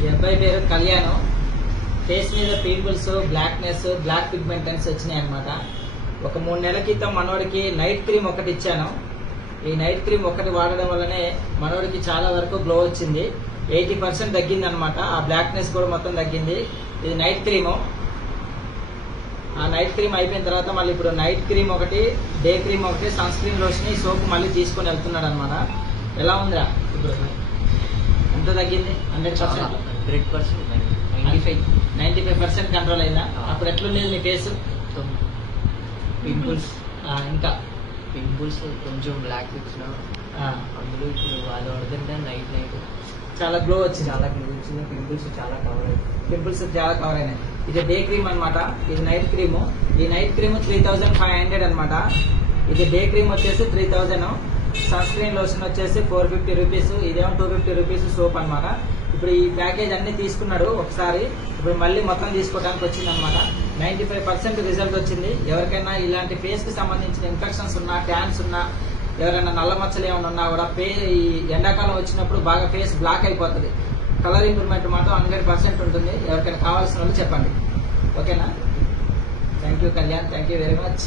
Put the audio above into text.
ఈ అబ్బాయి పేరు కళ్యాణ్. ఫేస్ మీద పింపుల్స్, బ్లాక్నెస్, బ్లాక్ పిగ్మెంటెన్స్ వచ్చినాయి అనమాట. ఒక 3 నెలల క్రితం మనోడికి నైట్ క్రీమ్ ఒకటి ఇచ్చాను. ఈ నైట్ క్రీమ్ ఒకటి వాడడం వల్లనే మనోడికి చాలా వరకు గ్లో వచ్చింది. 80% తగ్గింది అనమాట. ఆ బ్లాక్నెస్ కూడా మొత్తం తగ్గింది. ఇది నైట్ క్రీము. ఆ నైట్ క్రీమ్ అయిపోయిన తర్వాత మళ్ళీ ఇప్పుడు నైట్ క్రీమ్ ఒకటి, డే క్రీమ్ ఒకటి, సన్ స్క్రీన్ లోషన్, సోప్ మళ్ళీ తీసుకొని వెళ్తున్నాడు అనమాట. ఎలా ఉందిరా ఇప్పుడు? ఎంత తగ్గింది? 100%. 95% కంట్రోల్ అయిందా? అప్పుడు ఎట్లుండేది నీ ఫేస్? పింపుల్స్, ఇంకా పింపుల్స్ కొంచెం బ్లాక్ వచ్చిన అందులో ఇప్పుడు వాళ్ళు పడుతుంటే నైట్ చాలా గ్లో వచ్చింది. చాలా గ్లో వచ్చింది. పింపుల్స్ చాలా కవర్ అయ్యాయి. పింపుల్స్ చాలా కవర్ అయినాయి. ఇది డే క్రీమ్ అనమాట. ఇది నైట్ క్రీమ్. ఈ నైట్ క్రీమ్ 3500 అనమాట. ఇది డే క్రీమ్ వచ్చేసి 3000. సన్ స్క్రీన్ లోషన్ వచ్చేసి 450 రూపీస్. ఇదేమో 250 రూపీస్ సోప్ అనమాట. ఇప్పుడు ఈ ప్యాకేజ్ అన్ని తీసుకున్నాడు ఒకసారి. ఇప్పుడు మళ్ళీ మొత్తం తీసుకోవడానికి వచ్చింది అనమాట. 95% రిజల్ట్ వచ్చింది. ఎవరికైనా ఇలాంటి ఫేస్ కి సంబంధించిన ఇన్ఫెక్షన్స్ ఉన్నా, ట్యాన్స్ ఉన్నా, ఎవరైనా నల్ల మచ్చలు ఏమైనా ఉన్నా కూడా ఈ ఎండాకాలం వచ్చినప్పుడు బాగా ఫేస్ బ్లాక్ అయిపోతుంది. కలర్ ఇంప్రూవ్మెంట్ మాత్రం 100% ఉంటుంది. ఎవరికైనా కావాల్సిన వాళ్ళు చెప్పండి. ఓకేనా? Thank you Kalyan. Thank you very much.